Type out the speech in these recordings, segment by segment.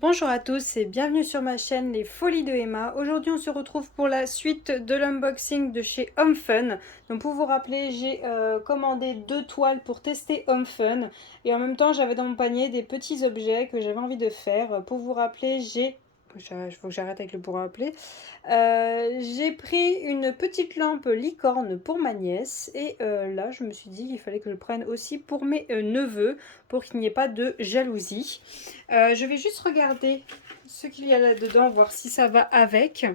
Bonjour à tous et bienvenue sur ma chaîne Les Folies de Emma. Aujourd'hui on se retrouve pour la suite de l'unboxing de chez HomeFun. Donc pour vous rappeler, j'ai commandé 2 toiles pour tester HomeFun. Et en même temps j'avais dans mon panier des petits objets que j'avais envie de faire. Pour vous rappeler, il faut que j'arrête avec le pour rappeler. J'ai pris une petite lampe licorne pour ma nièce. Et là je me suis dit qu'il fallait que je prenne aussi pour mes neveux, pour qu'il n'y ait pas de jalousie. Je vais juste regarder ce qu'il y a là-dedans, voir si ça va avec.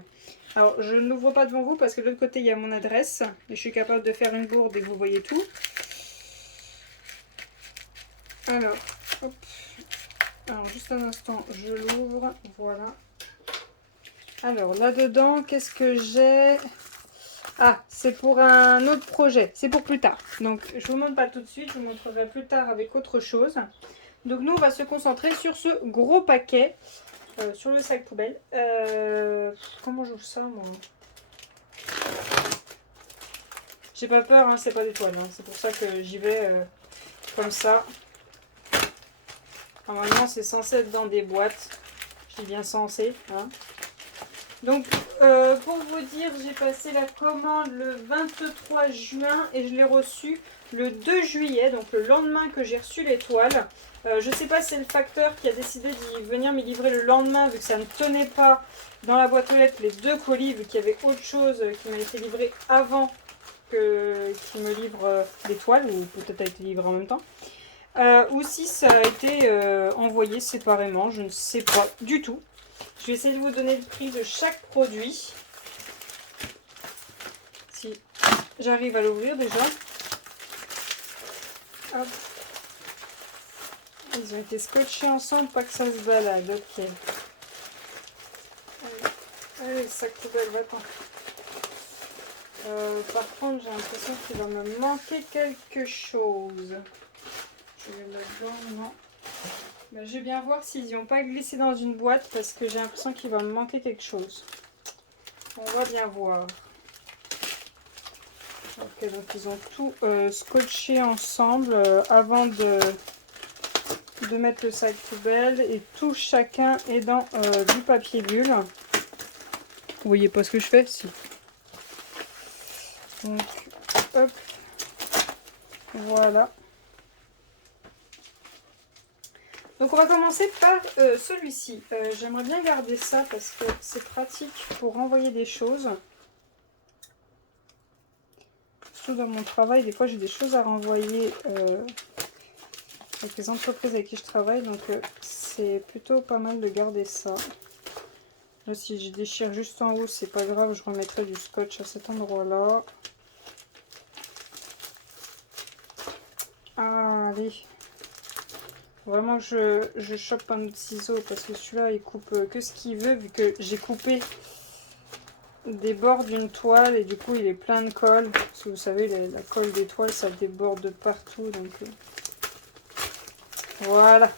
Alors, je n'ouvre pas devant vous parce que de l'autre côté, il y a mon adresse. Et je suis capable de faire une bourde et vous voyez tout. Alors, hop. Alors, juste un instant, je l'ouvre. Voilà. Alors, là-dedans, qu'est-ce que j'ai? Ah, c'est pour un autre projet. C'est pour plus tard. Donc, je vous montre pas tout de suite. Je vous montrerai plus tard avec autre chose. Donc, nous, on va se concentrer sur ce gros paquet. Sur le sac poubelle. Comment j'ouvre ça, moi? J'ai pas peur, hein, c'est pas des toiles. Hein. C'est pour ça que j'y vais comme ça. Normalement, c'est censé être dans des boîtes. Je dis bien censé. Hein. Donc, pour vous dire, j'ai passé la commande le 23 juin et je l'ai reçue le 2 juillet, donc le lendemain que j'ai reçu les toiles. Je sais pas si c'est le facteur qui a décidé d'y venir me livrer le lendemain, vu que ça ne tenait pas dans la boîte aux lettres les 2 colis, vu qu'il y avait autre chose qui m'a été livré avant qu'il me livre les toiles, ou peut-être a été livré en même temps. Ou si ça a été envoyé séparément, je ne sais pas du tout. Je vais essayer de vous donner le prix de chaque produit. Si j'arrive à l'ouvrir déjà. Hop. Ils ont été scotchés ensemble, pas que ça se balade. Ok. Allez, le sac poubelle, va-t'en. Par contre, j'ai l'impression qu'il va me manquer quelque chose. Je vais là-dedans, non. Ben, je vais bien voir s'ils n'y ont pas glissé dans une boîte parce que j'ai l'impression qu'il va me manquer quelque chose. On va bien voir. Ok, donc ils ont tout scotché ensemble avant de mettre le sac poubelle et tout chacun est dans du papier bulle. Vous voyez pas ce que je fais? Si. Donc, hop, voilà. Donc on va commencer par celui-ci. J'aimerais bien garder ça parce que c'est pratique pour renvoyer des choses. Surtout dans mon travail, des fois j'ai des choses à renvoyer avec les entreprises avec qui je travaille. Donc c'est plutôt pas mal de garder ça. Là, si je déchire juste en haut, c'est pas grave, je remettrai du scotch à cet endroit-là. Ah, allez. Vraiment que je chope un autre ciseau parce que celui-là, il coupe que ce qu'il veut vu que j'ai coupé des bords d'une toile et du coup, il est plein de colle. Parce que vous savez, la colle des toiles, ça déborde de partout. Donc voilà.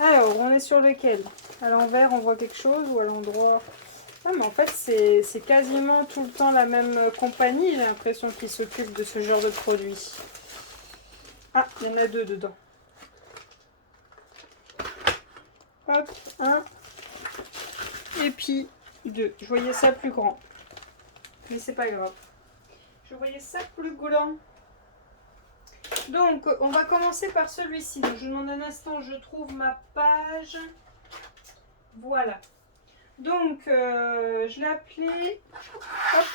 Alors, on est sur lequel? À l'envers, on voit quelque chose ou à l'endroit? Ah, mais en fait, c'est quasiment tout le temps la même compagnie, j'ai l'impression, qui s'occupe de ce genre de produit. Ah, il y en a 2 dedans. Hop, 1. Et puis 2. Je voyais ça plus grand. Mais c'est pas grave. Je voyais ça plus grand. Donc, on va commencer par celui-ci. Donc, je vous demande un instant, je trouve ma page. Voilà. Donc, je l'ai appelé... Hop.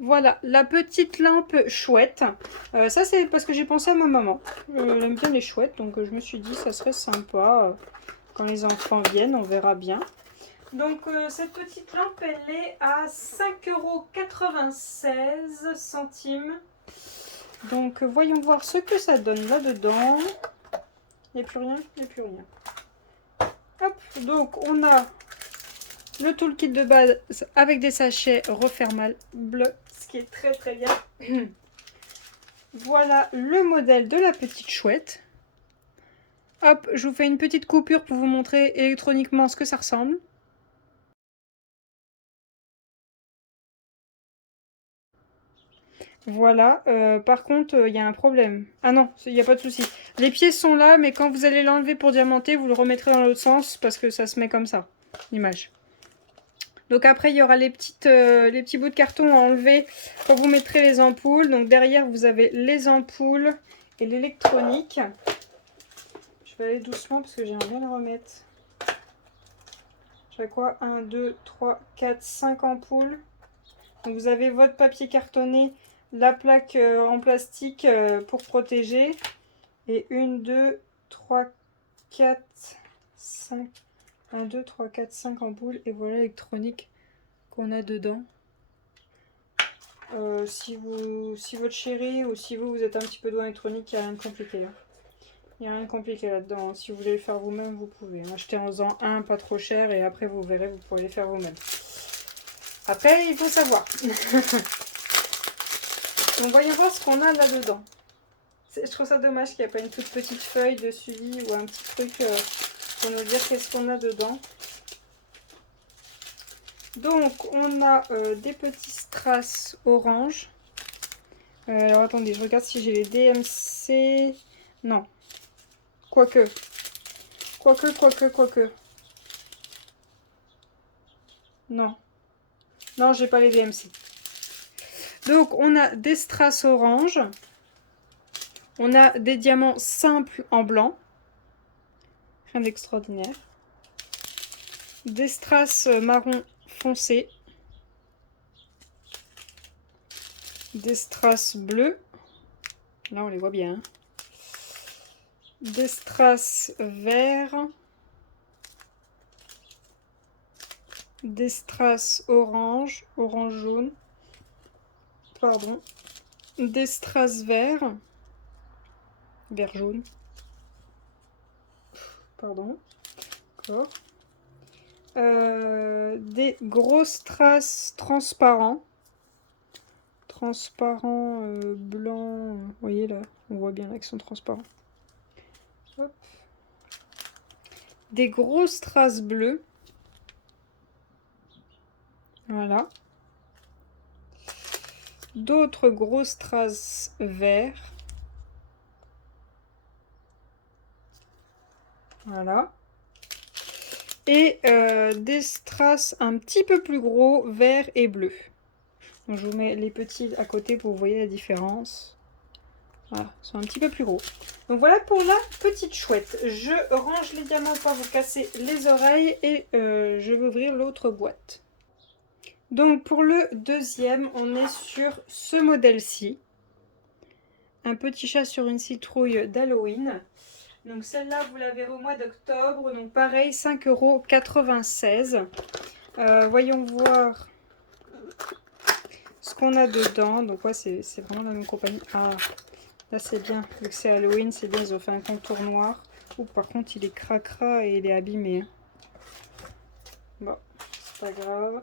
Voilà, la petite lampe chouette. Ça, c'est parce que j'ai pensé à ma maman. Elle aime bien les chouettes, donc je me suis dit ça serait sympa. Quand les enfants viennent, on verra bien. Donc, cette petite lampe, elle est à 5,96 €. Donc, voyons voir ce que ça donne là-dedans. Il n'y a plus rien, il n'y a plus rien. Hop, donc on a le toolkit de base avec des sachets refermables, ce qui est très très bien. Voilà le modèle de la petite chouette. Hop, je vous fais une petite coupure pour vous montrer électroniquement ce que ça ressemble. Voilà, par contre, il y a un problème. Ah non, il n'y a pas de souci. Les pieds sont là, mais quand vous allez l'enlever pour diamanter, vous le remettrez dans l'autre sens parce que ça se met comme ça, l'image. Donc après, il y aura les petits bouts de carton à enlever quand vous mettrez les ampoules. Donc derrière, vous avez les ampoules et l'électronique. Je vais aller doucement parce que j'aimerais bien les remettre. J'ai quoi? 1, 2, 3, 4, 5 ampoules. Donc vous avez votre papier cartonné, la plaque en plastique pour protéger. Et 1, 2, 3, 4, 5. 1, 2, 3, 4, 5 ampoules. Et voilà l'électronique qu'on a dedans. Si votre chéri ou si vous êtes un petit peu doué en électronique, il n'y a rien de compliqué. Hein. Il n'y a rien de compliqué là-dedans. Si vous voulez le faire vous-même, vous pouvez. Acheter en faisant un pas trop cher et après vous verrez, vous pourrez les faire vous-même. Après, il faut savoir. Donc voyons voir ce qu'on a là-dedans. Je trouve ça dommage qu'il n'y a pas une toute petite feuille de suivi ou un petit truc pour nous dire qu'est-ce qu'on a dedans. Donc on a des petits strass orange. Alors attendez, je regarde si j'ai les DMC. Non. Quoique. Non. Non, j'ai pas les DMC. Donc on a des strass orange. On a des diamants simples en blanc. Rien d'extraordinaire. Des strass marron foncé. Des strass bleus. Là, on les voit bien. Des strass verts. Des strass orange, orange-jaune. Pardon. Des strass verts. Vert-jaune. Pardon. D'accord. Des gros strass transparents. Transparents blancs. Vous voyez là, on voit bien là qu'ils sont transparents. Hop. Des gros strass bleus. Voilà. D'autres gros strass verts. Voilà. Et des strass un petit peu plus gros, vert et bleu. Donc je vous mets les petits à côté pour que vous voyez la différence. Voilà, ils sont un petit peu plus gros. Donc voilà pour la petite chouette. Je range les diamants pour pas vous casser les oreilles et je vais ouvrir l'autre boîte. Donc pour le deuxième, on est sur ce modèle-ci. Un petit chat sur une citrouille d'Halloween. Donc celle-là, vous la verrez au mois d'octobre. Donc pareil, 5,96 €. Voyons voir ce qu'on a dedans. Donc ouais, c'est vraiment la même compagnie. Ah, là c'est bien. Vu que c'est Halloween, c'est bien. Ils ont fait un contour noir. Ouh, par contre, il est cracra et il est abîmé. Hein. Bon, c'est pas grave.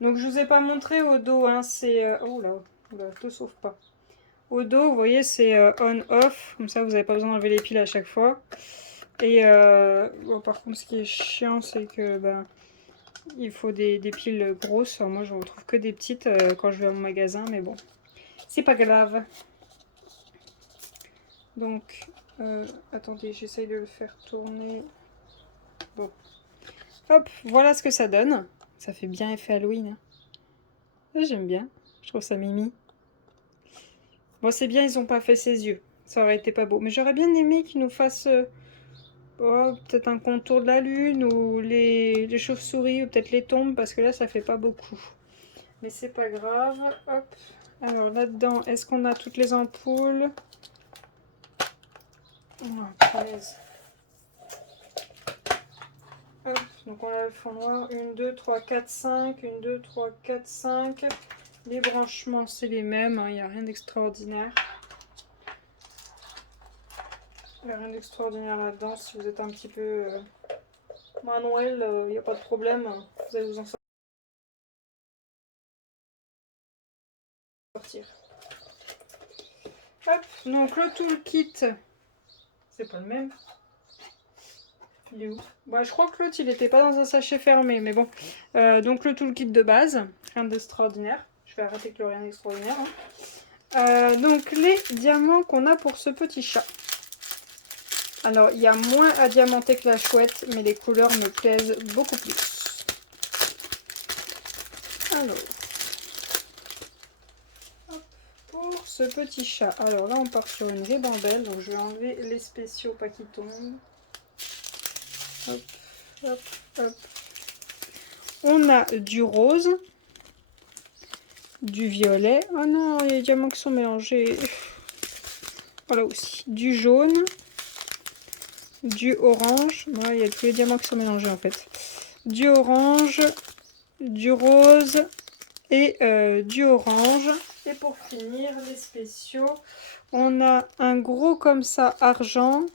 Donc je vous ai pas montré au dos. Hein. C'est... oh là, te sauve pas. Au dos, vous voyez, c'est on-off. Comme ça, vous n'avez pas besoin d'enlever les piles à chaque fois. Et bon, par contre, ce qui est chiant, c'est que ben, il faut des piles grosses. Alors, moi, je ne retrouve que des petites quand je vais au magasin. Mais bon, c'est pas grave. Donc, attendez, j'essaye de le faire tourner. Bon. Hop, voilà ce que ça donne. Ça fait bien effet Halloween. Hein. J'aime bien. Je trouve ça mimi. Bon, c'est bien, ils n'ont pas fait ses yeux. Ça aurait été pas beau. Mais j'aurais bien aimé qu'ils nous fassent peut-être un contour de la lune ou les chauves-souris ou peut-être les tombes parce que là, ça fait pas beaucoup. Mais c'est pas grave. Hop. Alors là-dedans, est-ce qu'on a toutes les ampoules? Oh, 13. Hop. Donc on a le fond noir. 1, 2, 3, 4, 5. 1, 2, 3, 4, 5. Les branchements, c'est les mêmes. Il n'y a rien d'extraordinaire. Il n'y a rien d'extraordinaire là-dedans. Si vous êtes un petit peu manuel, il n'y a pas de problème. Vous allez vous en sortir. Hop. Donc le toolkit, c'est pas le même. Il est où? Bah, je crois que l'autre, il n'était pas dans un sachet fermé, mais bon. Donc le toolkit de base, rien d'extraordinaire. Je vais arrêter avec le rien d'extraordinaire. Donc les diamants qu'on a pour ce petit chat. Alors il y a moins à diamanter que la chouette, mais les couleurs me plaisent beaucoup plus. Alors, hop, pour ce petit chat. Alors là on part sur une ribambelle, donc je vais enlever les spéciaux pas qui tombent. Hop, hop, hop. On a du rose, du violet. Oh non, il y a les diamants qui sont mélangés. Voilà aussi. Du jaune, du orange. Ouais, il y a tous les diamants qui sont mélangés en fait. Du orange, du rose et du orange. Et pour finir, les spéciaux, on a un gros comme ça argent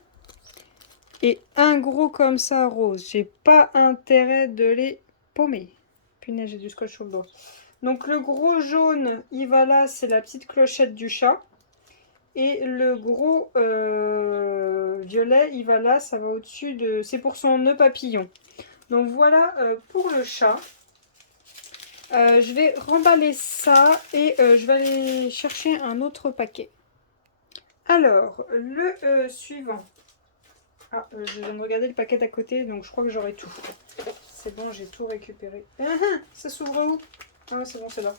et un gros comme ça rose. J'ai pas intérêt de les paumer. Punaise, j'ai du scotch sur le dos. Donc le gros jaune, il va là, c'est la petite clochette du chat. Et le gros violet, il va là, ça va au-dessus de... C'est pour son nœud papillon. Donc voilà pour le chat. Je vais remballer ça et je vais aller chercher un autre paquet. Alors, le suivant. Ah, je viens de regarder le paquet d'à côté, donc je crois que j'aurai tout. C'est bon, j'ai tout récupéré. Ça s'ouvre où? Ah, c'est bon, c'est là.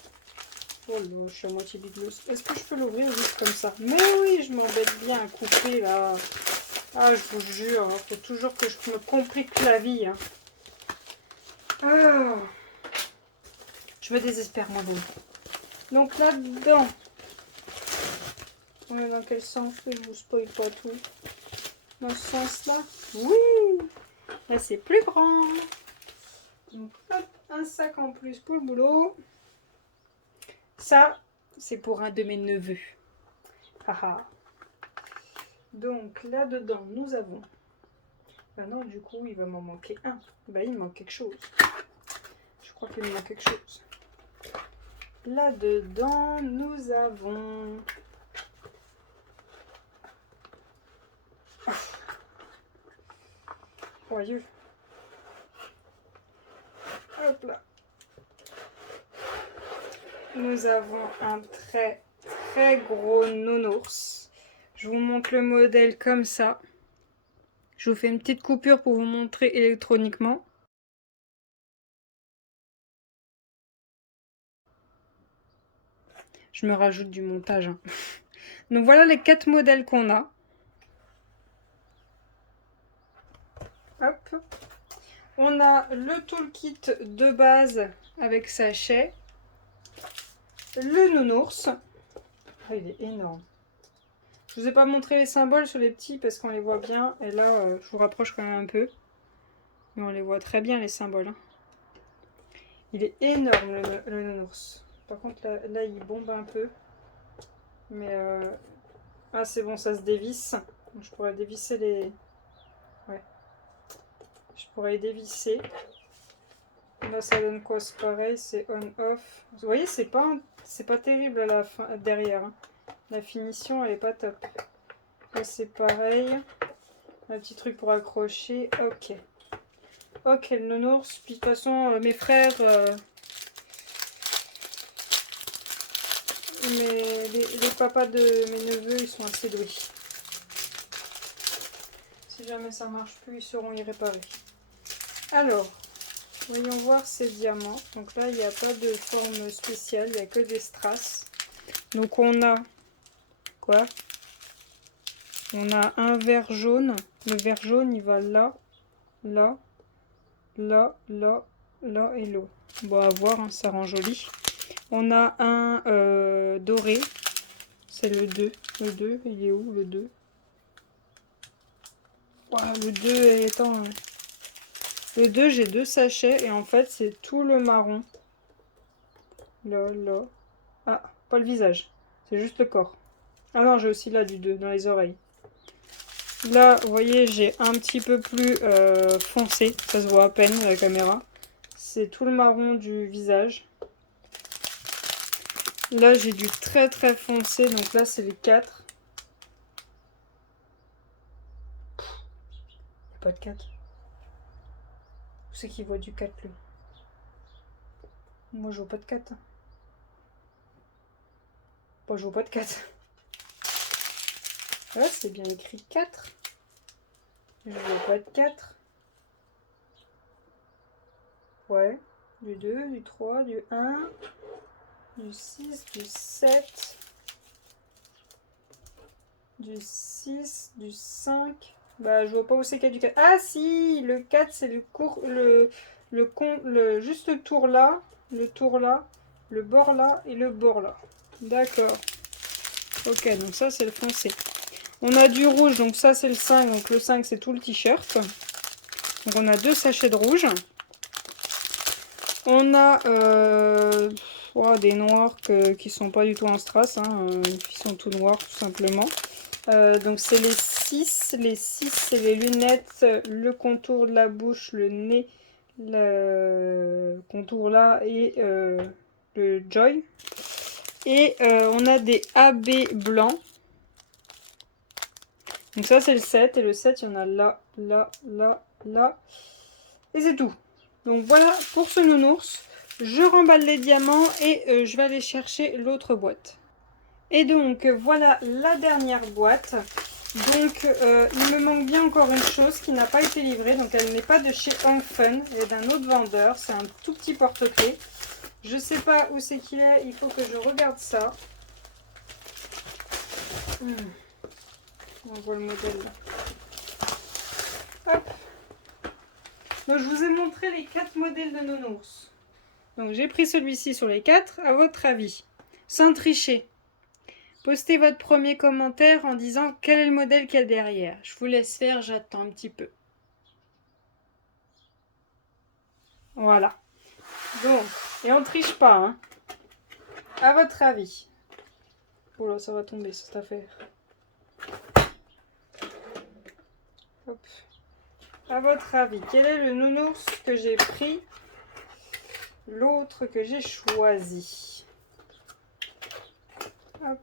Oh là, je suis à moitié biglos. Est-ce que je peux l'ouvrir juste comme ça? Mais oui, je m'embête bien à couper là. Ah, je vous jure, il faut toujours que je me complique la vie. Hein. Ah, je me désespère moi-même. Donc là-dedans, on est dans quel sens? Je vous spoil pas tout. Dans ce sens-là? Oui! Là, c'est plus grand. Donc, hop, un sac en plus pour le boulot. Ça, c'est pour un de mes neveux. Haha. Donc, là-dedans, nous avons... Ben non, du coup, il va m'en manquer un. Ben, il me manque quelque chose. Je crois qu'il me manque quelque chose. Là-dedans, nous avons... Joyeux. Hop là. Nous avons un très très gros nounours. Je vous montre le modèle comme ça. Je vous fais une petite coupure pour vous montrer électroniquement. Je me rajoute du montage. Hein. Donc voilà les 4 modèles qu'on a. Hop. On a le toolkit de base avec sachet. Le nounours. Ah, il est énorme. Je vous ai pas montré les symboles sur les petits parce qu'on les voit bien. Et là, je vous rapproche quand même un peu. Mais on les voit très bien les symboles. Hein. Il est énorme le nounours. Par contre là il bombe un peu. Mais ah c'est bon, ça se dévisse. Je pourrais dévisser les... Ouais. Je pourrais les dévisser. Là ça donne quoi? C'est pareil, c'est on-off. Vous voyez, c'est pas terrible à la fin, derrière. Hein. La finition elle est pas top. Là c'est pareil. Un petit truc pour accrocher. Ok. Ok, le nounours. Puis de toute façon mes frères... Mais les papas de mes neveux, ils sont assez doués. Si jamais ça marche plus, ils sauront y réparer. Alors, voyons voir ces diamants. Donc là, il n'y a pas de forme spéciale, il n'y a que des strass. Donc on a... Quoi? On a un vert jaune. Le vert jaune, il va là, là, là, là, là et là. Bon, à voir, hein, ça rend joli. On a un doré. C'est le 2. Le 2, il est où le 2? Wow, le 2 est en... Le 2, j'ai 2 sachets et en fait, c'est tout le marron. Là, là. Ah, pas le visage. C'est juste le corps. Ah non, j'ai aussi là du 2 dans les oreilles. Là, vous voyez, j'ai un petit peu plus foncé. Ça se voit à peine à la caméra. C'est tout le marron du visage. Là, j'ai du très très foncé. Donc là, c'est les 4. Il n'y a pas de 4. Où c'est qu'il voit du 4, lui? Moi, je vois pas de 4. Bon, je vois pas de 4. Ah, c'est bien écrit 4. Je vois pas de 4. Ouais. Du 2, du 3, du 1, du 6, du 7, du 6, du 5. Bah, je vois pas où c'est qu'il y a du 4. Ah, si, le 4, c'est le court, juste le tour là, le tour là, le bord là et le bord là. D'accord. Ok, donc ça, c'est le foncé. On a du rouge, donc ça, c'est le 5. Donc le 5, c'est tout le t-shirt. Donc on a 2 sachets de rouge. On a des noirs qui sont pas du tout en strass, hein, qui sont tout noirs tout simplement. Donc c'est les 6. Les 6, c'est les lunettes, le contour de la bouche, le nez, le contour là et le joy. Et on a des AB blancs. Donc ça c'est le 7. Et le 7, il y en a là, là, là, là. Et c'est tout. Donc voilà pour ce nounours. Je remballe les diamants et je vais aller chercher l'autre boîte. Et donc voilà la dernière boîte. Donc il me manque bien encore une chose qui n'a pas été livrée. Donc elle n'est pas de chez Hong Fun, elle est d'un autre vendeur. C'est un tout petit porte-clés. Je sais pas où c'est qu'il est, il faut que je regarde ça. On voit le modèle là. Hop. Donc je vous ai montré les 4 modèles de nounours. Donc j'ai pris celui-ci sur les 4, à votre avis. Sans tricher. Postez votre premier commentaire en disant quel est le modèle qu'il y a derrière. Je vous laisse faire, j'attends un petit peu. Voilà. Donc, et on triche pas, hein. À votre avis. Oh là, ça va tomber cette affaire. Hop. À votre avis, quel est le nounours que j'ai pris? L'autre que j'ai choisi. Hop.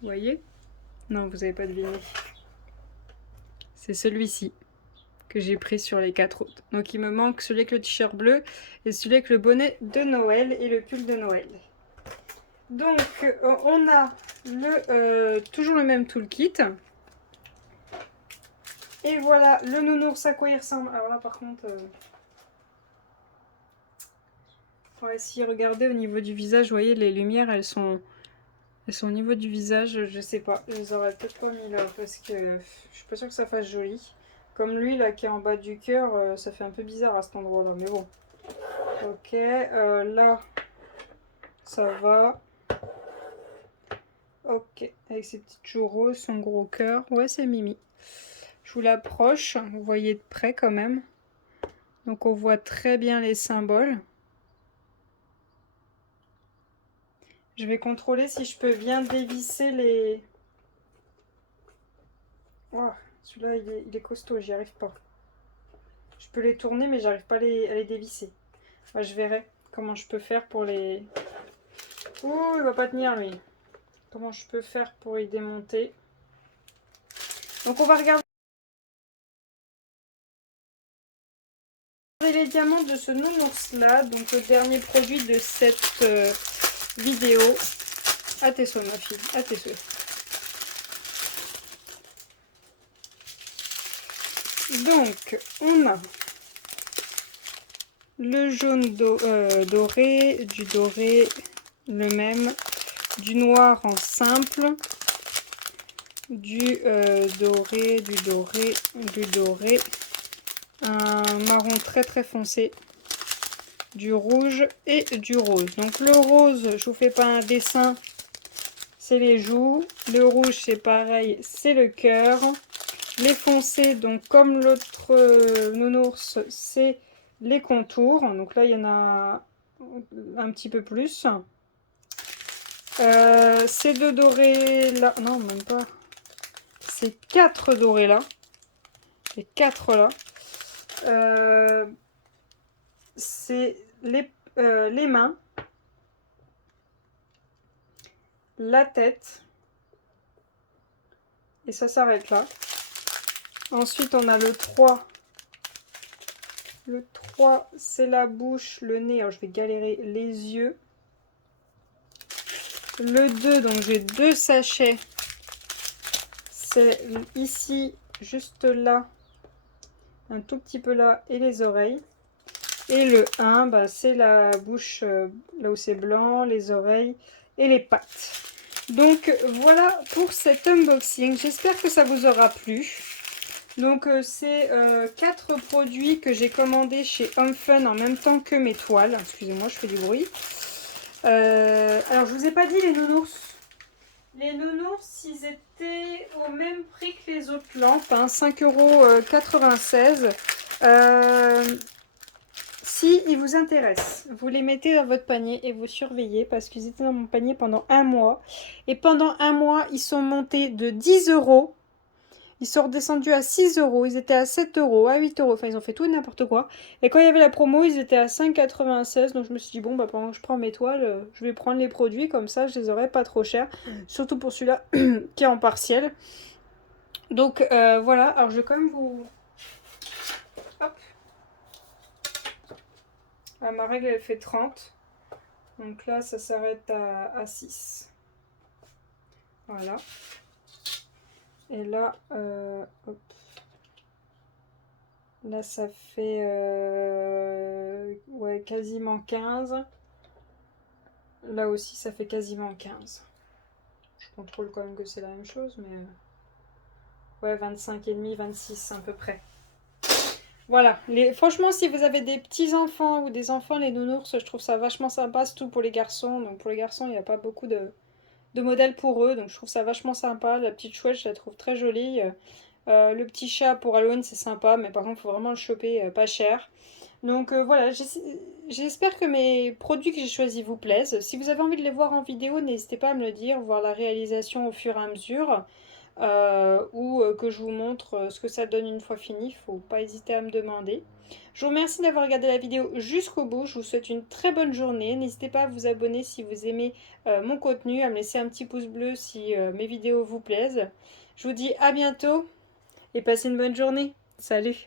Vous voyez? Non, vous n'avez pas deviné. C'est celui-ci que j'ai pris sur les 4 autres. Donc il me manque celui avec le t-shirt bleu et celui avec le bonnet de Noël et le pull de Noël. Donc on a toujours le même toolkit. Et voilà le nounours à quoi il ressemble. Alors là par contre, ouais, si regardez au niveau du visage, vous voyez les lumières elles sont au niveau du visage, je sais pas. Je les aurais peut-être pas mis là parce que je suis pas sûre que ça fasse joli. Comme lui là qui est en bas du cœur, ça fait un peu bizarre à cet endroit là, mais bon. Ok, là ça va. Ok, avec ses petites joues roses, son gros cœur. Ouais, c'est Mimi. Je vous l'approche, vous voyez de près quand même. Donc on voit très bien les symboles. Je vais contrôler si je peux bien dévisser les... Oh, celui-là il est costaud, j'y arrive pas. Je peux les tourner mais j'arrive pas à les dévisser. Ouais, je verrai comment je peux faire pour les... Oh, il va pas tenir lui. Comment je peux faire pour y démonter. Donc on va regarder les diamants de ce nounours là. Donc le dernier produit de cette vidéo. À tes souhaits ma fille, à tes souhaits. Donc on a le jaune doré, du doré le même, du noir en simple, du doré, du doré, du doré, un marron très très foncé, du rouge et du rose. Donc le rose, je vous fais pas un dessin, c'est les joues. Le rouge c'est pareil, c'est le cœur. Les foncés, donc comme l'autre nounours, c'est les contours. Donc là il y en a un petit peu plus. Ces 2 dorés là, non même pas. Ces 4 dorés là. Les 4 là. C'est les mains, la tête, et ça s'arrête là. Ensuite, on a le 3 Le 3, c'est la bouche, le nez. Alors, je vais galérer les yeux. Le 2, donc j'ai 2 sachets. C'est ici, juste là, un tout petit peu là, et les oreilles. Et le 1, bah, c'est la bouche, là où c'est blanc, les oreilles et les pattes. Donc voilà pour cet unboxing. J'espère que ça vous aura plu. Donc c'est 4 produits que j'ai commandés chez Home Fun en même temps que mes toiles. Excusez-moi, je fais du bruit. Alors je vous ai pas dit les nounours. Les nounours, ils étaient au même prix que les autres lampes, hein, 5,96 €. Si ils vous intéressent, vous les mettez dans votre panier et vous surveillez parce qu'ils étaient dans mon panier pendant un mois. Et pendant un mois, ils sont montés de 10 €. Ils sont redescendus à 6 €. Ils étaient à 7 €, à 8 €. Enfin, ils ont fait tout et n'importe quoi. Et quand il y avait la promo, ils étaient à 5,96 €. Donc je me suis dit, bon, bah, pendant que je prends mes toiles, je vais prendre les produits. Comme ça, je les aurai pas trop chers. Surtout pour celui-là qui est en partiel. Donc voilà. Alors je vais quand même vous... Hop. Ah, ma règle, elle fait 30. Donc là, ça s'arrête à 6. Voilà. Et là, hop. Là, ça fait ouais, quasiment 15. Là aussi, ça fait quasiment 15. Je contrôle quand même que c'est la même chose, mais... ouais, 25,5, 26 à peu près. Voilà. Franchement, si vous avez des petits-enfants ou des enfants, les nounours, je trouve ça vachement sympa, surtout pour les garçons. Donc pour les garçons, il n'y a pas beaucoup de modèles pour eux, donc je trouve ça vachement sympa. La petite chouette, je la trouve très jolie. Le petit chat pour Halloween, c'est sympa, mais par contre, il faut vraiment le choper pas cher. Donc voilà, j'espère que mes produits que j'ai choisis vous plaisent. Si vous avez envie de les voir en vidéo, n'hésitez pas à me le dire, voir la réalisation au fur et à mesure. Ou que je vous montre ce que ça donne une fois fini. Il ne faut pas hésiter à me demander. Je vous remercie d'avoir regardé la vidéo jusqu'au bout. Je vous souhaite une très bonne journée. N'hésitez pas à vous abonner si vous aimez mon contenu, à me laisser un petit pouce bleu si mes vidéos vous plaisent. Je vous dis à bientôt et passez une bonne journée. Salut!